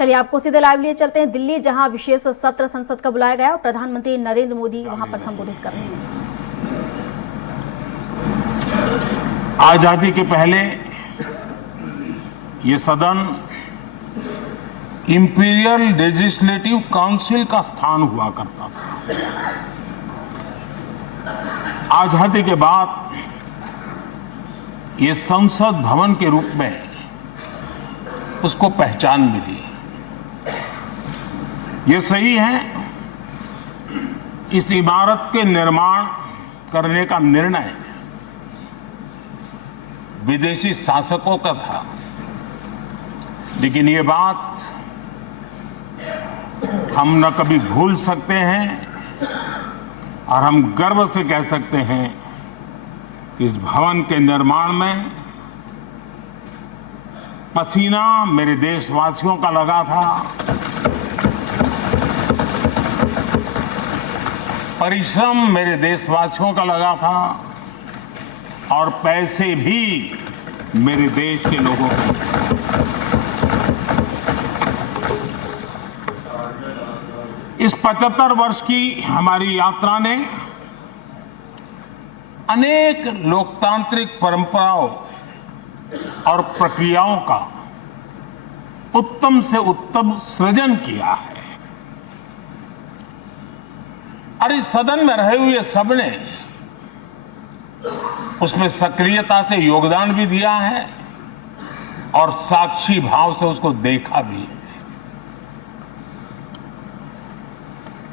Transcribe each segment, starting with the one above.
चलिए आपको सीधे लाइव लिए चलते हैं दिल्ली, जहां विशेष सत्र संसद का बुलाया गया और प्रधानमंत्री नरेंद्र मोदी वहां पर संबोधित कर रहे हैं। आजादी के पहले ये सदन इंपीरियल लेजिस्लेटिव काउंसिल का स्थान हुआ करता था। आजादी के बाद ये संसद भवन के रूप में उसको पहचान मिली। ये सही है, इस इमारत के निर्माण करने का निर्णय विदेशी शासकों का था, लेकिन ये बात हम न कभी भूल सकते हैं और हम गर्व से कह सकते हैं कि इस भवन के निर्माण में पसीना मेरे देशवासियों का लगा था, परिश्रम मेरे देशवासियों का लगा था और पैसे भी मेरे देश के लोगों के। इस 75 वर्ष की हमारी यात्रा ने अनेक लोकतांत्रिक परंपराओं और प्रक्रियाओं का उत्तम से उत्तम सृजन किया है और इस सदन में रहे हुए सबने उसमें सक्रियता से योगदान भी दिया है और साक्षी भाव से उसको देखा भी है।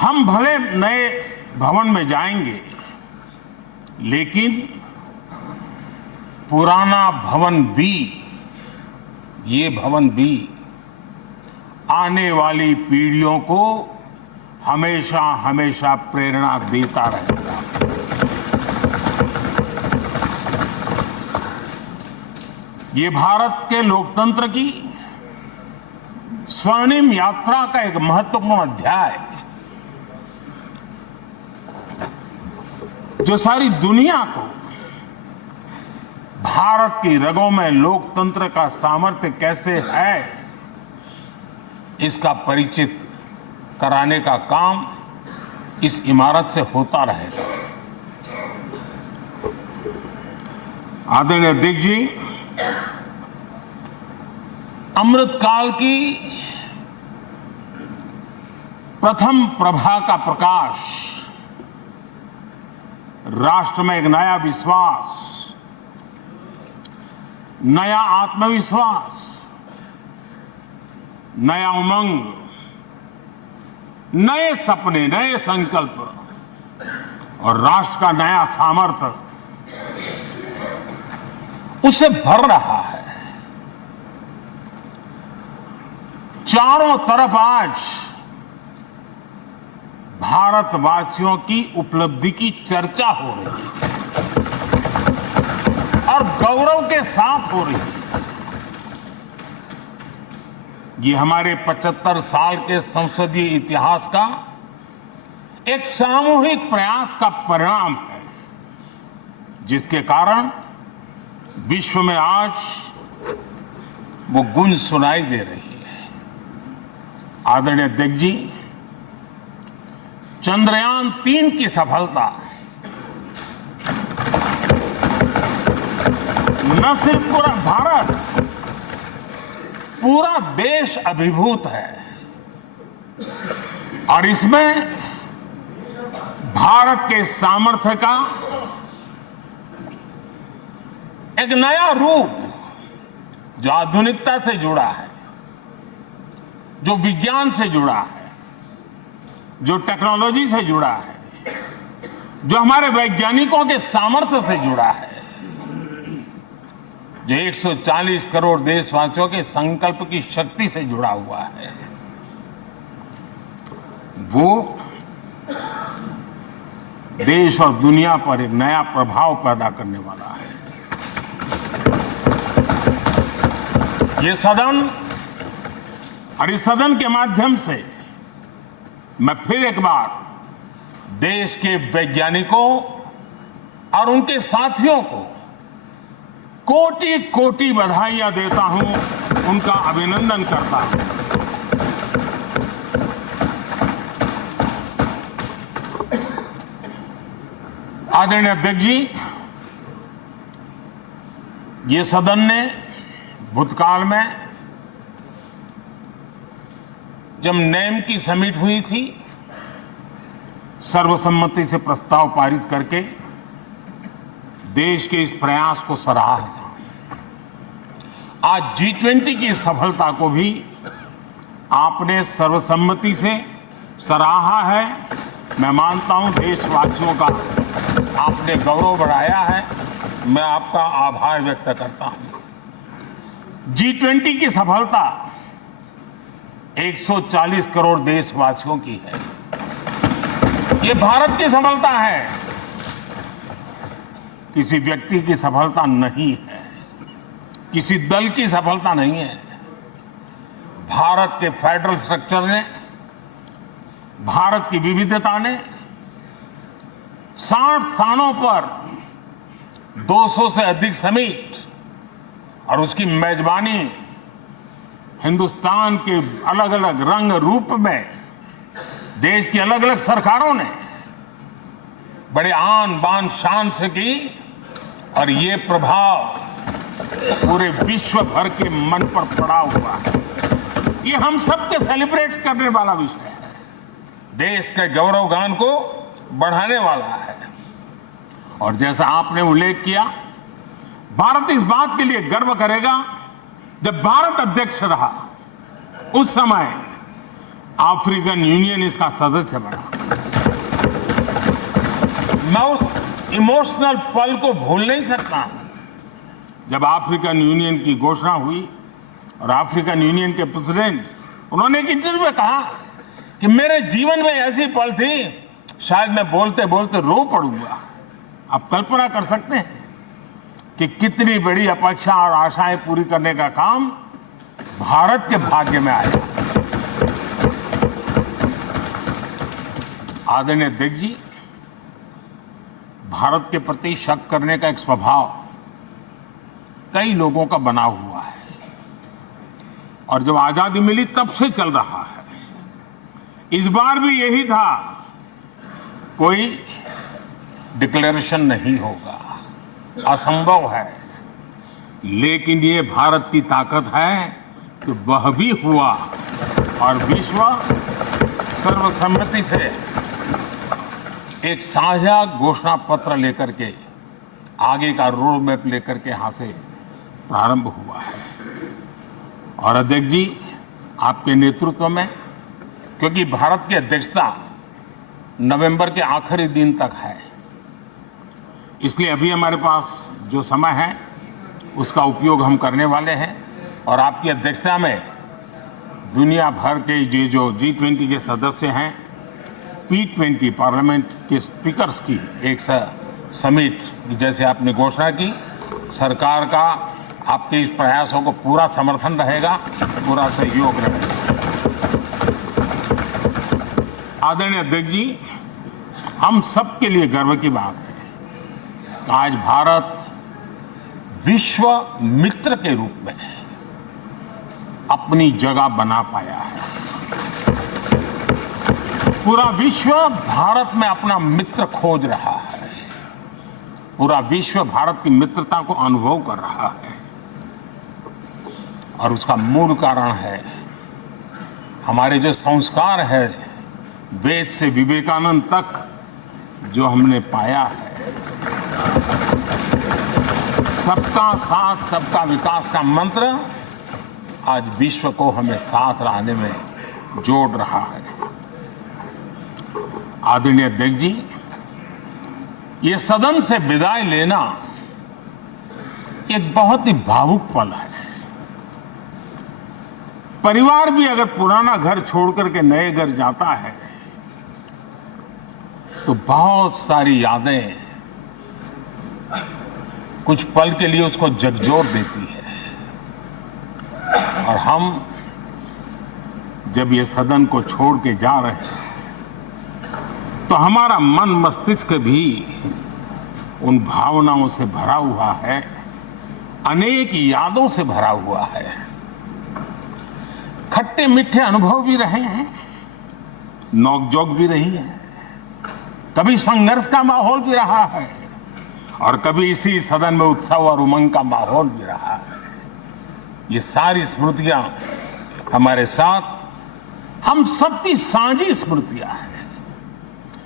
हम भले नए भवन में जाएंगे, लेकिन पुराना भवन भी, ये भवन भी आने वाली पीढ़ियों को हमेशा हमेशा प्रेरणा देता रहेगा। ये भारत के लोकतंत्र की स्वर्णिम यात्रा का एक महत्वपूर्ण अध्याय है, जो सारी दुनिया को भारत की रगों में लोकतंत्र का सामर्थ्य कैसे है इसका परिचित कराने का काम इस इमारत से होता रहेगा। आदरणीय अध्यक्ष जी, अमृतकाल की प्रथम प्रभा का प्रकाश राष्ट्र में एक नया विश्वास, नया आत्मविश्वास, नया उमंग, नए सपने, नए संकल्प और राष्ट्र का नया सामर्थ्य उसे भर रहा है। चारों तरफ आज भारतवासियों की उपलब्धि की चर्चा हो रही है और गौरव के साथ हो रही है। ये हमारे 75 साल के संसदीय इतिहास का एक सामूहिक प्रयास का परिणाम है, जिसके कारण विश्व में आज वो गूंज सुनाई दे रही है। आदरणीय अध्यक्ष जी, चंद्रयान 3 की सफलता न सिर्फ पूरा भारत, पूरा देश अभिभूत है और इसमें भारत के सामर्थ्य का एक नया रूप, जो आधुनिकता से जुड़ा है, जो विज्ञान से जुड़ा है, जो टेक्नोलॉजी से जुड़ा है, जो हमारे वैज्ञानिकों के सामर्थ्य से जुड़ा है, जो 140 करोड़ देशवासियों के संकल्प की शक्ति से जुड़ा हुआ है, वो देश और दुनिया पर एक नया प्रभाव पैदा करने वाला है। ये सदन और इस सदन के माध्यम से मैं फिर एक बार देश के वैज्ञानिकों और उनके साथियों को कोटि कोटि बधाइयां देता हूं, उनका अभिनंदन करता हूं। आदरणीय अध्यक्ष जी, ये सदन ने भूतकाल में जब नेम की समिट हुई थी, सर्वसम्मति से प्रस्ताव पारित करके देश के इस प्रयास को सराहा था। आज G20 की सफलता को भी आपने सर्वसम्मति से सराहा है। मैं मानता हूं देशवासियों का आपने गौरव बढ़ाया है। मैं आपका आभार व्यक्त करता हूं। G20 की सफलता 140 करोड़ देशवासियों की है। ये भारत की सफलता है, किसी व्यक्ति की सफलता नहीं है, किसी दल की सफलता नहीं है। भारत के फेडरल स्ट्रक्चर ने, भारत की विविधता ने 60 स्थानों पर 200 से अधिक समिट और उसकी मेजबानी हिंदुस्तान के अलग अलग रंग रूप में देश की अलग अलग सरकारों ने बड़े आन बान शान से की और ये प्रभाव पूरे विश्व भर के मन पर पड़ा हुआ है। ये हम सबके सेलिब्रेट करने वाला विषय है, देश के गौरवगान को बढ़ाने वाला है। और जैसा आपने उल्लेख किया, भारत इस बात के लिए गर्व करेगा, जब भारत अध्यक्ष रहा उस समय अफ्रीकन यूनियन इसका सदस्य बना। मैं उस इमोशनल पल को भूल नहीं सकता हूं जब अफ्रीकन यूनियन की घोषणा हुई और अफ्रीकन यूनियन के प्रेसिडेंट, उन्होंने एक इंटरव्यू में कहा कि मेरे जीवन में ऐसी पल थी, शायद मैं बोलते बोलते रो पड़ूंगा। आप कल्पना कर सकते हैं कि कितनी बड़ी अपेक्षा और आशाएं पूरी करने का काम भारत के भाग्य में आया। आदरणीय अध्यक्ष जी, भारत के प्रति शक करने का एक स्वभाव कई लोगों का बना हुआ है और जब आजादी मिली तब से चल रहा है। इस बार भी यही था, कोई डिक्लेरेशन नहीं होगा, असंभव है। लेकिन ये भारत की ताकत है कि वह भी हुआ और विश्व सर्वसम्मति से एक साझा घोषणा पत्र लेकर के आगे का रोड मैप लेकर के यहां से प्रारंभ हुआ है। और अध्यक्ष जी, आपके नेतृत्व में, क्योंकि भारत की अध्यक्षता नवंबर के आखिरी दिन तक है, इसलिए अभी हमारे पास जो समय है उसका उपयोग हम करने वाले हैं। और आपकी अध्यक्षता में दुनिया भर के ये जो G20 के सदस्य हैं, P20 पार्लियामेंट के स्पीकर्स की एक समिट, जैसे आपने घोषणा की, सरकार का आपके इस प्रयासों को पूरा समर्थन रहेगा, पूरा सहयोग रहेगा। आदरणीय अध्यक्ष जी, हम सबके लिए गर्व की बात है कि आज भारत विश्व मित्र के रूप में अपनी जगह बना पाया है। पूरा विश्व भारत में अपना मित्र खोज रहा है, पूरा विश्व भारत की मित्रता को अनुभव कर रहा है। और उसका मूल कारण है हमारे जो संस्कार है, वेद से विवेकानंद तक जो हमने पाया है। सबका साथ सबका विकास का मंत्र आज विश्व को हमें साथ लाने में जोड़ रहा है। आदरणीय अध्यक्ष जी, ये सदन से विदाई लेना एक बहुत ही भावुक पल है। परिवार भी अगर पुराना घर छोड़कर के नए घर जाता है तो बहुत सारी यादें कुछ पल के लिए उसको झकझोर देती है। और हम जब ये सदन को छोड़ के जा रहे हैं तो हमारा मन मस्तिष्क भी उन भावनाओं से भरा हुआ है, अनेक यादों से भरा हुआ है। खट्टे मीठे अनुभव भी रहे हैं, नोकझोंक भी रही है, कभी संघर्ष का माहौल भी रहा है। और कभी इसी सदन में उत्सव और उमंग का माहौल भी रहा है। ये सारी स्मृतियां हमारे साथ हम सबकी साझी स्मृतियां हैं,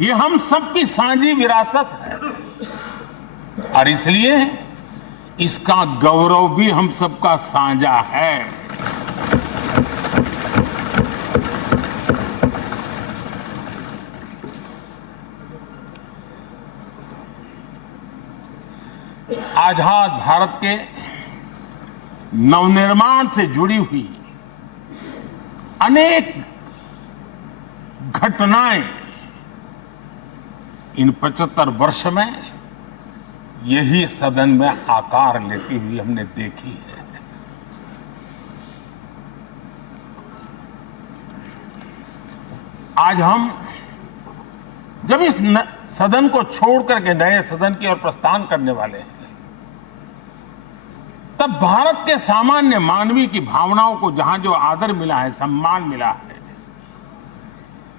ये हम सबकी साझी विरासत है और इसलिए इसका गौरव भी हम सबका साझा है। आजाद भारत के नवनिर्माण से जुड़ी हुई अनेक घटनाएं इन 75 वर्ष में यही सदन में आकार लेती हुई हमने देखी है। आज हम जब इस सदन को छोड़ करके नए सदन की ओर प्रस्थान करने वाले हैं, तब भारत के सामान्य मानवीय की भावनाओं को जहां जो आदर मिला है, सम्मान मिला है,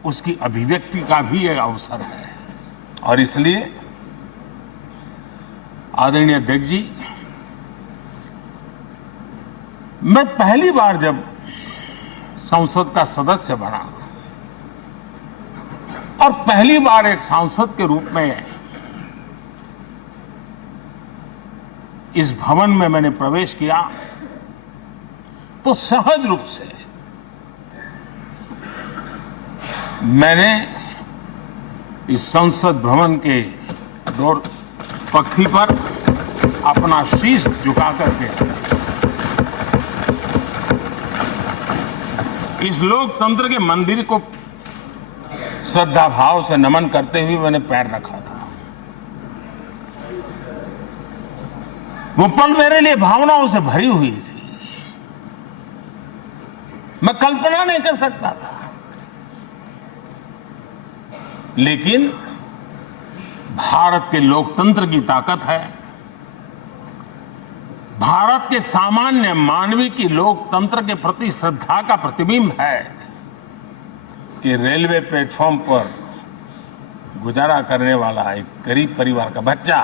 उसकी अभिव्यक्ति का भी एक अवसर है। और इसलिए आदरणीय अध्यक्ष जी, मैं पहली बार जब संसद का सदस्य बना और पहली बार एक सांसद के रूप में इस भवन में मैंने प्रवेश किया, तो सहज रूप से मैंने इस संसद भवन के डोर पक्ति पर अपना शीश झुका करके इस लोकतंत्र के मंदिर को श्रद्धा भाव से नमन करते हुए मैंने पैर रखा था। वो पल मेरे लिए भावनाओं से भरी हुई थी, मैं कल्पना नहीं कर सकता था। लेकिन भारत के लोकतंत्र की ताकत है, भारत के सामान्य मानवीय की लोकतंत्र के प्रति श्रद्धा का प्रतिबिंब है कि रेलवे प्लेटफॉर्म पर गुजारा करने वाला एक गरीब परिवार का बच्चा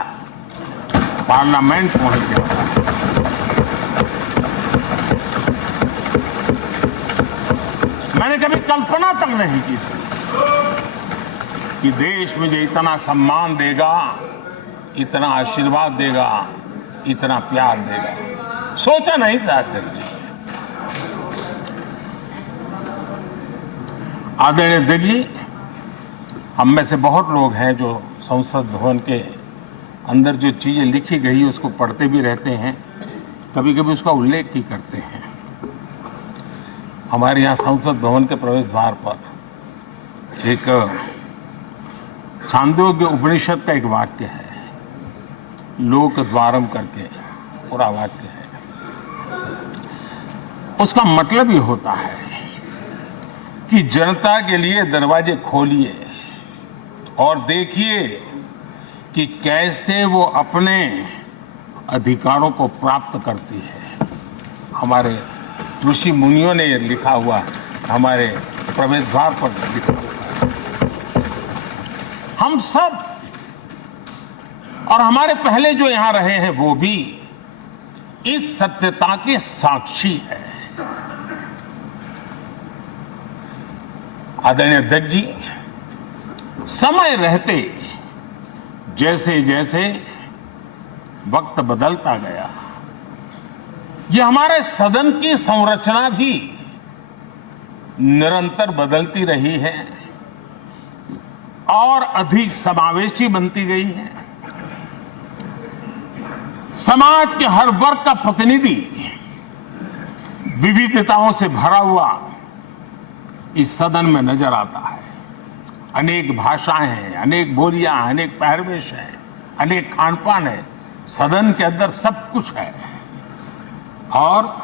पार्लियामेंट पहुंच गया। मैंने कभी कल्पना तक नहीं की थी कि देश मुझे इतना सम्मान देगा, इतना आशीर्वाद देगा, इतना प्यार देगा। सोचा नहीं था अध्यक्ष जी। आदरणीय अध्यक्ष जी, हम में से बहुत लोग हैं जो संसद भवन के अंदर जो चीजें लिखी गई उसको पढ़ते भी रहते हैं, कभी कभी उसका उल्लेख भी करते हैं। हमारे यहाँ संसद भवन के प्रवेश द्वार पर एक छांदोग्य उपनिषद का एक वाक्य है, लोक द्वारम करके पूरा वाक्य है। उसका मतलब ये होता है कि जनता के लिए दरवाजे खोलिए और देखिए कि कैसे वो अपने अधिकारों को प्राप्त करती है। हमारे ऋषि मुनियों ने ये लिखा हुआ हमारे प्रवेश द्वार पर लिखा हुआ। हम सब और हमारे पहले जो यहां रहे हैं वो भी इस सत्यता के साक्षी है। आदरणीय अध्यक्ष जी, समय रहते जैसे जैसे वक्त बदलता गया, ये हमारे सदन की संरचना भी निरंतर बदलती रही है और अधिक समावेशी बनती गई है। समाज के हर वर्ग का प्रतिनिधि विविधताओं से भरा हुआ इस सदन में नजर आता है। अनेक भाषाएं हैं, अनेक बोलियां, अनेक पहरवेश है, अनेक खानपान है। सदन के अंदर सब कुछ है और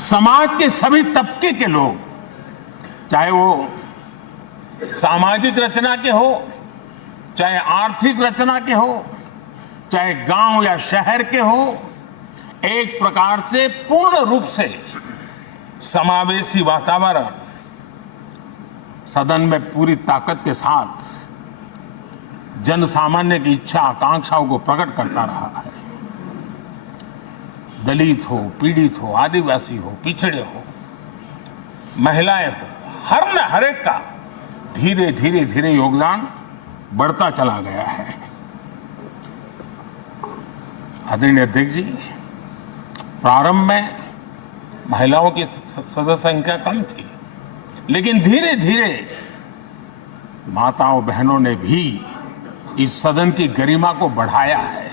समाज के सभी तबके के लोग, चाहे वो सामाजिक रचना के हो, चाहे आर्थिक रचना के हो, चाहे गांव या शहर के हो, एक प्रकार से पूर्ण रूप से समावेशी वातावरण सदन में पूरी ताकत के साथ जन सामान्य की इच्छा आकांक्षाओं को प्रकट करता रहा है। दलित हो, पीड़ित हो, आदिवासी हो, पिछड़े हो, महिलाएं हो, हर एक का धीरे धीरे धीरे योगदान बढ़ता चला गया है। आदरणीय अध्यक्ष जी, प्रारंभ में महिलाओं की सदस्य संख्या कम थी, लेकिन धीरे धीरे माताओं बहनों ने भी इस सदन की गरिमा को बढ़ाया है।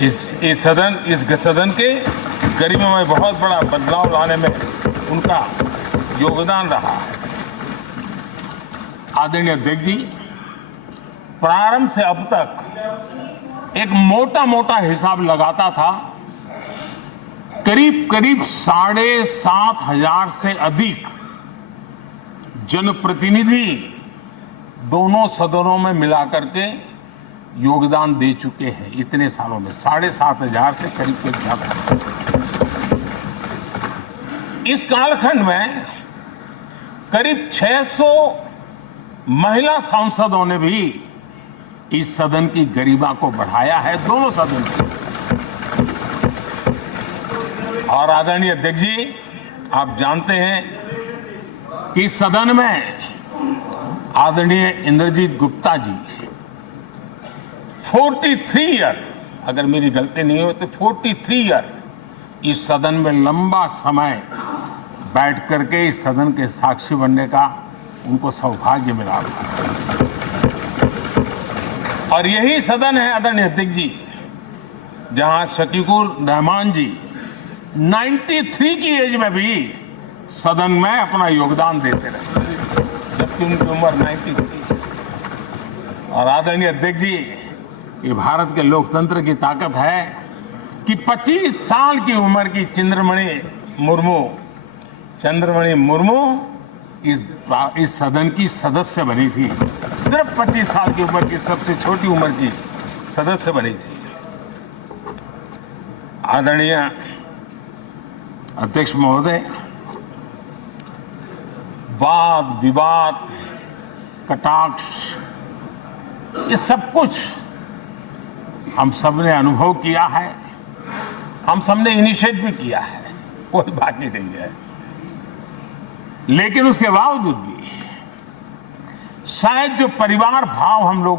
इस सदन के गरिमा में बहुत बड़ा बदलाव लाने में उनका योगदान रहा है। आदरणीय अध्यक्ष जी, प्रारंभ से अब तक एक मोटा हिसाब लगाता था, करीब 7,500 से अधिक जनप्रतिनिधि दोनों सदनों में मिलाकर के योगदान दे चुके हैं। इतने सालों में 7,500 से करीब ज्यादा। इस कालखंड में करीब 600 महिला सांसदों ने भी इस सदन की गरिमा को बढ़ाया है, दोनों सदन की। और आदरणीय अध्यक्ष जी, आप जानते हैं कि सदन में आदरणीय इंद्रजीत गुप्ता जी 43 ईयर, अगर मेरी गलती नहीं हो तो 43 ईयर इस सदन में लंबा समय बैठ करके इस सदन के साक्षी बनने का उनको सौभाग्य मिला। और यही सदन है आदरणीय अध्यक्ष जी, जहां शकीकुर रहमान जी 93 की एज में भी सदन में अपना योगदान देते रहे, जबकि उनकी उम्र 93। और आदरणीय अध्यक्ष जी, ये भारत के लोकतंत्र की ताकत है कि 25 साल की उम्र की चंद्रमणि मुर्मू इस सदन की सदस्य बनी थी। सिर्फ 25 साल की उम्र की, सबसे छोटी उम्र की सदस्य बनी थी। आदरणीय अध्यक्ष महोदय, वाद विवाद, कटाक्ष, ये सब कुछ हम सब ने अनुभव किया है, हम सब ने इनिशिएट भी किया है, कोई बाकी नहीं है। लेकिन उसके बावजूद भी शायद जो परिवार भाव हम लोग